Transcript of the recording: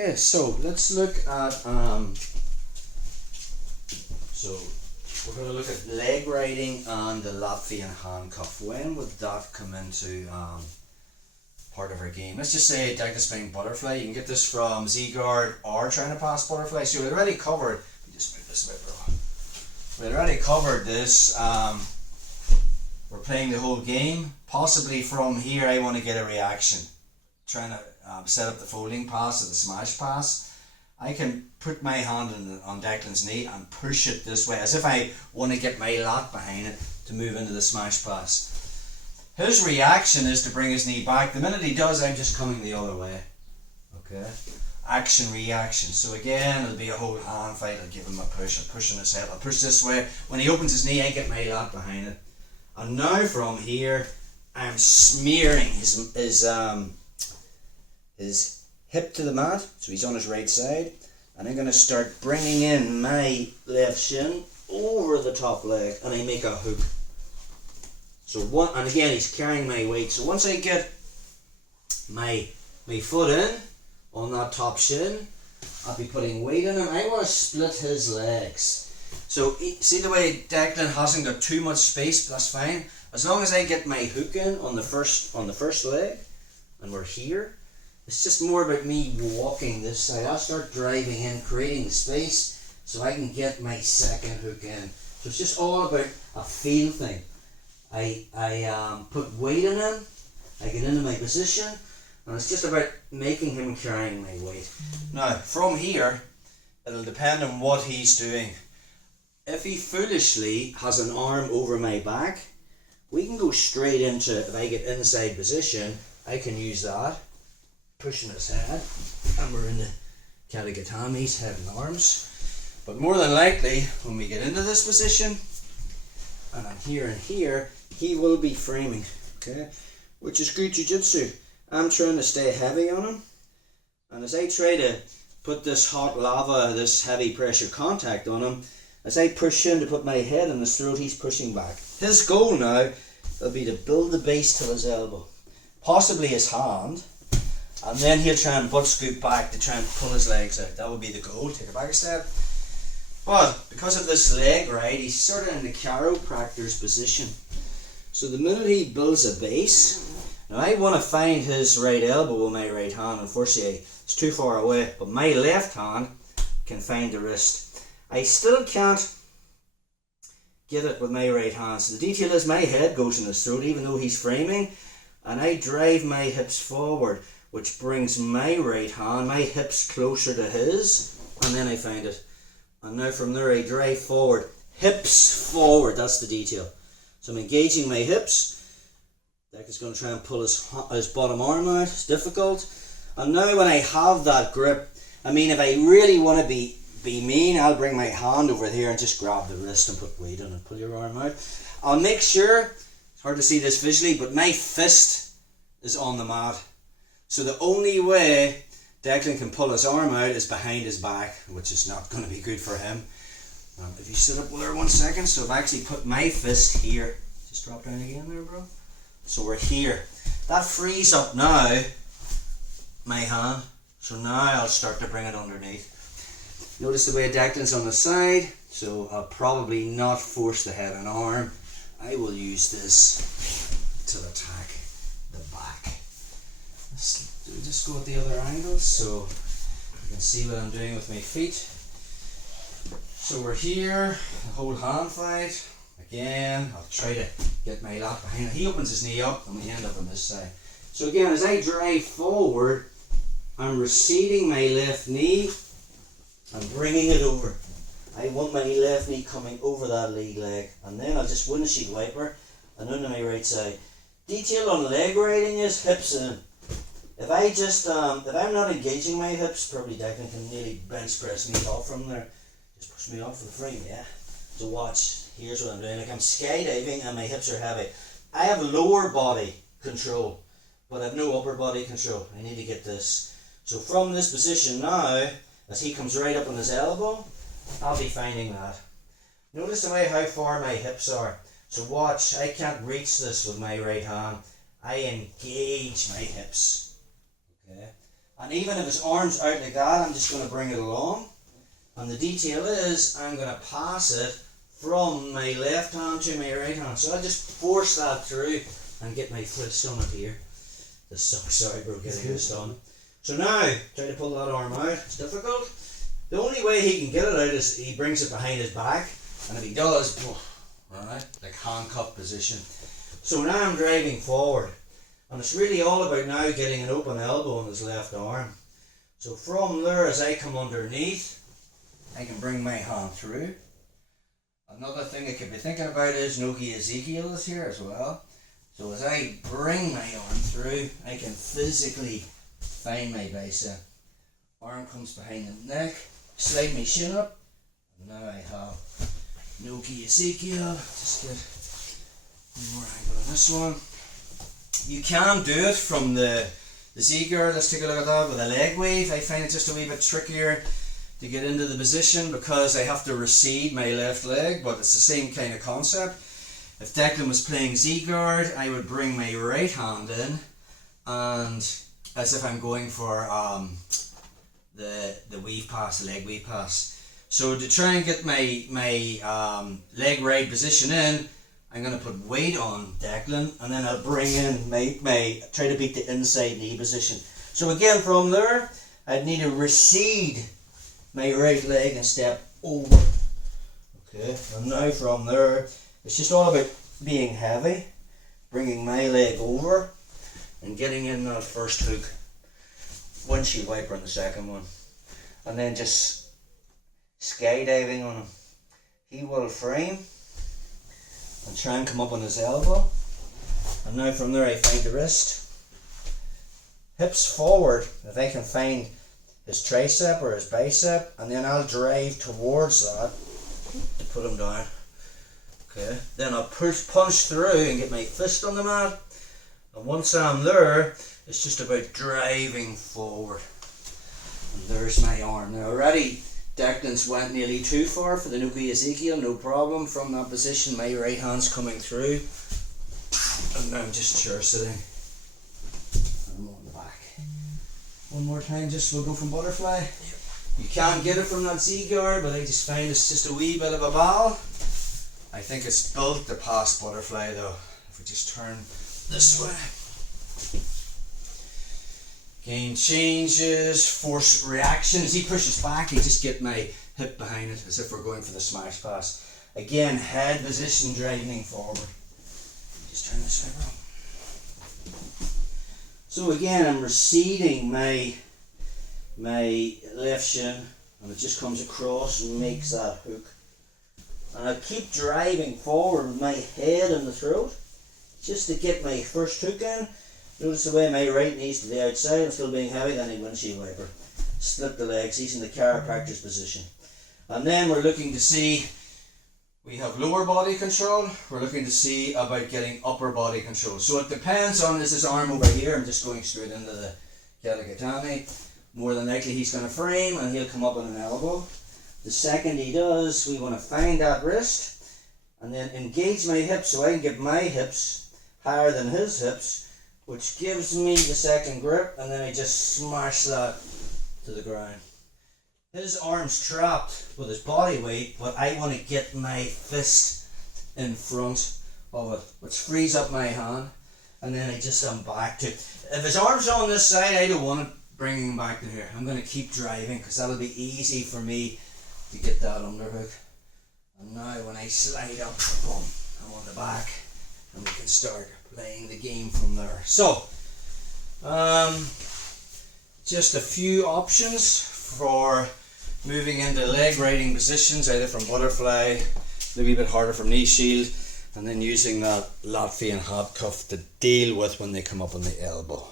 Okay, so let's look at so we're going to look at leg riding and the Latvian handcuff. When would that come into part of our game? Let's just say Dagestani butterfly. You can get this from Z-guard or trying to pass butterfly. So we already covered. Let me just move this a bit, bro. We already covered this. We're playing the whole game. Possibly from here, I want to get a reaction. Trying to set up the folding pass or the smash pass. I can put my hand on Declan's knee and push it this way as if I want to get my lat behind it to move into the smash pass. His reaction is to bring his knee back. The minute he does, I'm just coming the other way. Okay? Action, reaction. So again, it'll be a whole hand fight. I'll give him a push. I'll push on his head. I'll push this way. When he opens his knee, I get my lat behind it. And now from here, I'm smearing his hip to the mat, so he's on his right side, and I'm going to start bringing in my left shin over the top leg, and I make a hook. So one, and again he's carrying my weight. So once I get my foot in on that top shin, I'll be putting weight in him. I want to split his legs. So see the way Declan hasn't got too much space, but that's fine. As long as I get my hook in on the first leg, and we're here. It's just more about me walking this side. I'll start driving in, creating the space so I can get my second hook in. So it's just all about a feel thing. I put weight in him, I get into my position, and it's just about making him carrying my weight. Now, from here, it'll depend on what he's doing. If he foolishly has an arm over my back, we can go straight into, if I get inside position, I can use that. Pushing his head, and we're in the Dagestani's head and arms. But more than likely, when we get into this position, and I'm here and here, he will be framing, okay? Which is good jiu-jitsu. I'm trying to stay heavy on him, and as I try to put this hot lava, this heavy pressure contact on him, as I push in to put my head in his throat, he's pushing back. His goal now will be to build the base till his elbow, possibly his hand, and then he'll try and butt scoop back to try and pull his legs out. That would be the goal. Take it back a step. But because of this leg ride, he's sort of in the chiropractor's position. So the minute he builds a base, now I want to find his right elbow with my right hand. Unfortunately, it's too far away. But my left hand can find the wrist. I still can't get it with my right hand. So the detail is my head goes in his throat even though he's framing. And I drive my hips forward, which brings my right hand, my hips closer to his, and then I find it. And now from there I drive forward, hips forward, that's the detail. So I'm engaging my hips. Deck is going to try and pull his bottom arm out, it's difficult. And now when I have that grip, I mean if I really want to be mean, I'll bring my hand over here and just grab the wrist and put weight on it, pull your arm out. I'll make sure, it's hard to see this visually, but my fist is on the mat. So the only way Declan can pull his arm out is behind his back, which is not going to be good for him. If you sit up there 1 second, so I've actually put my fist here. Just drop down again there, bro. So we're here. That frees up now my hand. So now I'll start to bring it underneath. Notice the way Declan's on the side, so I'll probably not force the head and arm. I will use this to attack the back. Just go at the other angle so you can see what I'm doing with my feet. So we're here, the whole hand fight. Again, I'll try to get my lat behind it. He opens his knee up and we end up on this side. So again, as I drive forward, I'm receding my left knee and bringing it over. I want my left knee coming over that lead leg, and then I'll just windshield wiper and onto my right side. Detail on leg riding is hips in. If I just, if I'm not engaging my hips, probably Declan can nearly bench press me off from there. Just push me off the frame, yeah. So watch, here's what I'm doing. Like I'm skydiving and my hips are heavy. I have lower body control, but I have no upper body control. I need to get this. So from this position now, as he comes right up on his elbow, I'll be finding that. Notice the way how far my hips are. So watch, I can't reach this with my right hand. I engage my hips. Okay, And even if his arm's out like that, I'm just going to bring it along. And the detail is, I'm going to pass it from my left hand to my right hand. So I'll just force that through and get my fist on it here. This sucks, sorry bro, getting this done. So now, try to pull that arm out. It's difficult. The only way he can get it out is he brings it behind his back. And if he does, right, like handcuff position. So now I'm driving forward. And it's really all about now getting an open elbow on his left arm. So from there, as I come underneath, I can bring my hand through. Another thing I could be thinking about is Nogi Ezekiel is here as well. So as I bring my arm through, I can physically find my bicep. Arm comes behind the neck, slide my shin up, and now I have Nogi Ezekiel. Just get more angle on this one. You can do it from the Z-guard. Let's take a look at that with a leg wave. I find it just a wee bit trickier to get into the position because I have to recede my left leg, but it's the same kind of concept. If Declan was playing Z-guard, I would bring my right hand in, and as if I'm going for the weave pass, the leg weave pass. So to try and get my leg right position in, I'm going to put weight on Declan, and then I'll bring in my try to beat the inside knee position. So again, from there, I'd need to recede my right leg and step over. Okay, and now from there, it's just all about being heavy, bringing my leg over, and getting in that first hook, windshield wiper on the second one, and then just skydiving on him. He will frame and try and come up on his elbow, and now from there I find the wrist, hips forward if I can find his tricep or his bicep, and then I'll drive towards that to put him down. Okay, then I'll punch through and get my fist on the mat, and once I'm there, it's just about driving forward. And there's my arm. Now already Declan's went nearly too far for the Nogi Ezekiel, no problem. From that position, my right hand's coming through, and now I'm just chair sitting. And I'm on the back. One more time, just we'll go from butterfly. Yep. You can't get it from that Z-guard, but I just find it's just a wee bit of a ball. I think it's built to pass butterfly though. If we just turn this way. Game changes, force reaction. As he pushes back, I just get my hip behind it as if we're going for the smash pass. Again, head position driving forward. Just turn this way around. So again, I'm receding my left shin, and it just comes across and makes that hook. And I keep driving forward with my head in the throat, just to get my first hook in. Notice the way my right knee's to the outside, I'm still being heavy, then I windshield wiper. Split the legs, he's in the chiropractor's position. And then we're looking to see, we have lower body control, we're looking to see about getting upper body control. So it depends on, is his arm over here, I'm just going straight into the Dagestani. More than likely he's going to frame and he'll come up on an elbow. The second he does, we want to find that wrist and then engage my hips so I can get my hips higher than his hips, which gives me the second grip, and then I just smash that to the ground. His arm's trapped with his body weight, but I want to get my fist in front of it, which frees up my hand, and then I just am back to, if his arm's on this side, I don't want to bring him back to here. I'm going to keep driving because that'll be easy for me to get that underhook. And now when I slide up, boom, I'm on the back, and we can start playing the game from there. So, just a few options for moving into leg riding positions, either from butterfly, a wee bit harder from knee shield, and then using that Latvian handcuff to deal with when they come up on the elbow.